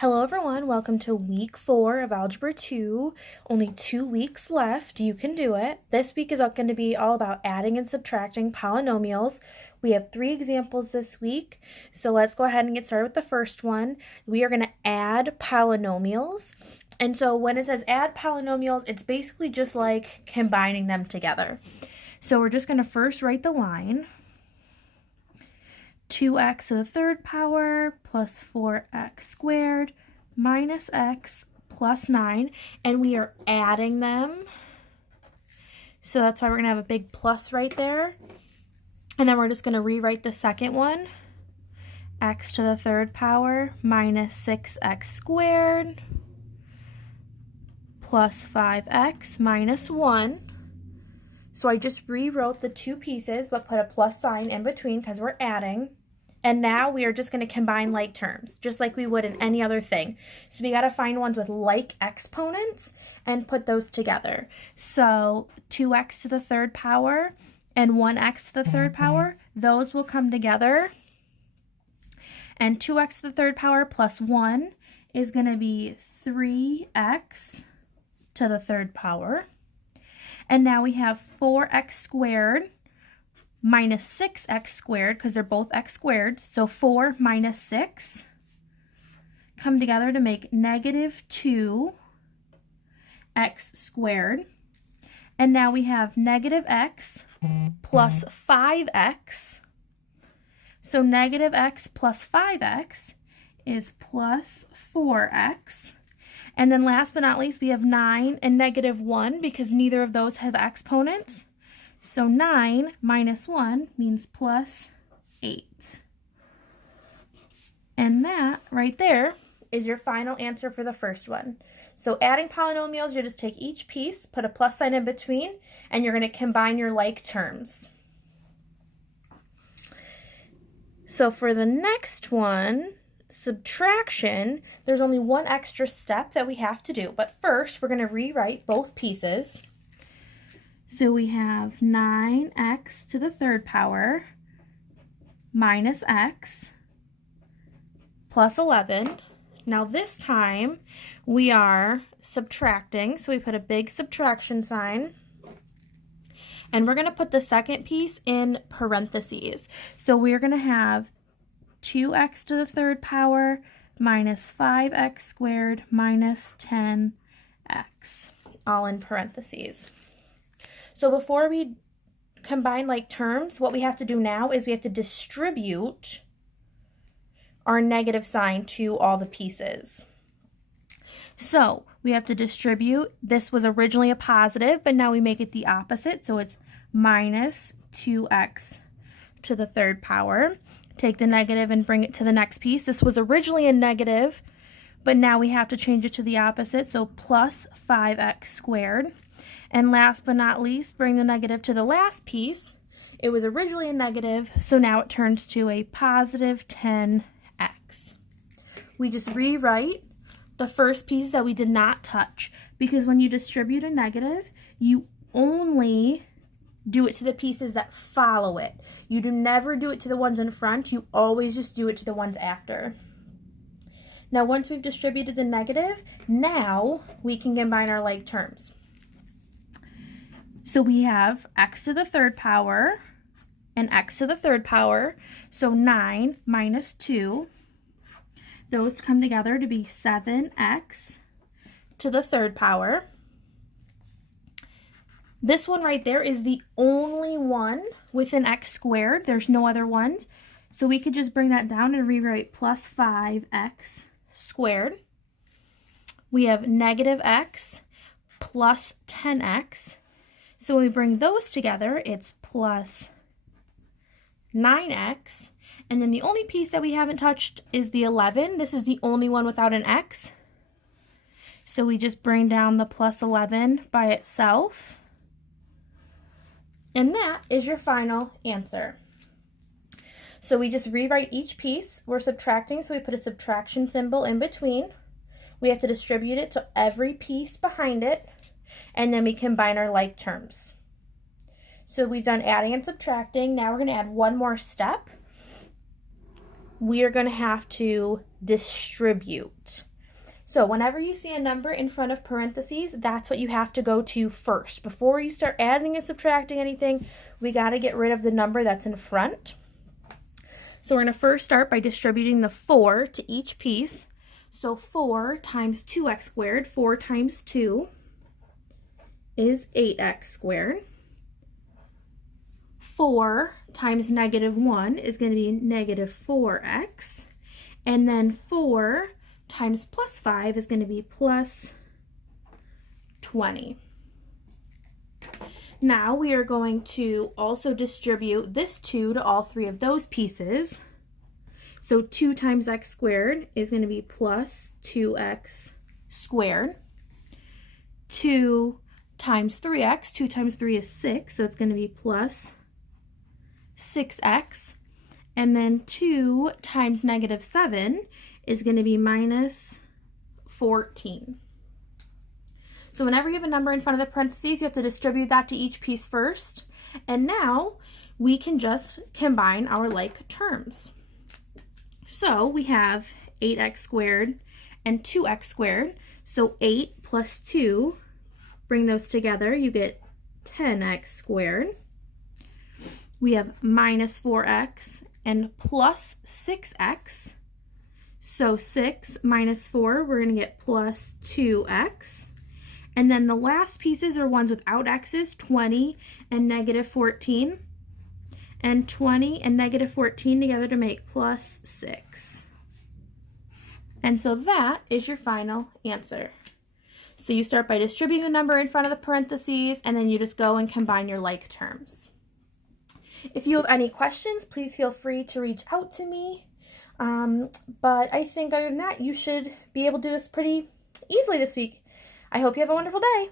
Hello everyone, welcome to week 4 of Algebra 2. Only 2 weeks left, you can do it. This week is going to be all about adding and subtracting polynomials. We have 3 examples this week, so let's go ahead and get started with the first one. We are going to add polynomials. And so when it says add polynomials, it's basically just like combining them together. So we're just going to first write the line. 2x to the third power plus 4x squared minus x plus 9, and we are adding them. So that's why we're going to have a big plus right there. And then we're just going to rewrite the second one. X to the third power minus 6x squared plus 5x minus 1. So I just rewrote the two pieces but put a plus sign in between because we're adding. And now we are just going to combine like terms, just like we would in any other thing. So we got to find ones with like exponents and put those together. So 2x to the third power and 1x to the third power, those will come together. And 2x to the third power plus 1 is going to be 3x to the third power. And now we have 4x squared minus 6x squared, because they're both x squared. So 4 minus 6 come together to make negative 2x squared. And now we have negative x plus 5x. So negative x plus 5x is plus 4x. And then last but not least, we have 9 and negative 1 because neither of those have exponents. So 9 minus 1 means plus 8. And that right there is your final answer for the first one. So adding polynomials, you just take each piece, put a plus sign in between, and you're going to combine your like terms. So for the next one, subtraction, there's only one extra step that we have to do. But first, we're going to rewrite both pieces. So we have 9x to the third power minus x plus 11. Now this time we are subtracting, so we put a big subtraction sign. And we're going to put the second piece in parentheses. So we're going to have 2x to the third power minus 5x squared minus 10x, all in parentheses. So before we combine like terms, what we have to do now is we have to distribute our negative sign to all the pieces. So we have to distribute. This was originally a positive, but now we make it the opposite. So it's minus 2x to the third power. Take the negative and bring it to the next piece. This was originally a negative, but now we have to change it to the opposite. So plus 5x squared. And last but not least, bring the negative to the last piece. It was originally a negative, so now it turns to a positive 10x. We just rewrite the first piece that we did not touch, because when you distribute a negative, you only do it to the pieces that follow it. You do never do it to the ones in front. You always just do it to the ones after. Now, once we've distributed the negative, now we can combine our like terms. So we have x to the third power and x to the third power. So 9 minus 2. Those come together to be 7x to the third power. This one right there is the only one with an x squared. There's no other ones. So we could just bring that down and rewrite plus 5x squared. We have negative x plus 10x. So when we bring those together, it's plus 9x. And then the only piece that we haven't touched is the 11. This is the only one without an x. So we just bring down the plus 11 by itself. And that is your final answer. So we just rewrite each piece. We're subtracting, so we put a subtraction symbol in between. We have to distribute it to every piece behind it. And then we combine our like terms. So we've done adding and subtracting. Now we're going to add one more step. We are going to have to distribute. So whenever you see a number in front of parentheses, that's what you have to go to first. Before you start adding and subtracting anything, we got to get rid of the number that's in front. So we're going to first start by distributing the 4 to each piece. So 4 times 2x squared, 4 times 2 is 8x squared. 4 times negative 1 is going to be negative 4x. And then 4 times plus 5 is going to be plus 20. Now we are going to also distribute this 2 to all 3 of those pieces. So 2 times x squared is going to be plus 2x squared. 2 times 3x, 2 times 3 is 6, so it's going to be plus 6x. And then 2 times negative 7 is going to be minus 14. So whenever you have a number in front of the parentheses, you have to distribute that to each piece first. And now we can just combine our like terms. So we have 8x squared and 2x squared. So 8 plus 2, bring those together, you get 10x squared. We have minus 4x and plus 6x. So 6 minus 4, we're going to get plus 2x. And then the last pieces are ones without x's, 20 and negative 14. And 20 and negative 14 together to make plus 6. And so that is your final answer. So you start by distributing the number in front of the parentheses, and then you just go and combine your like terms. If you have any questions, please feel free to reach out to me. But I think other than that, you should be able to do this pretty easily this week. I hope you have a wonderful day.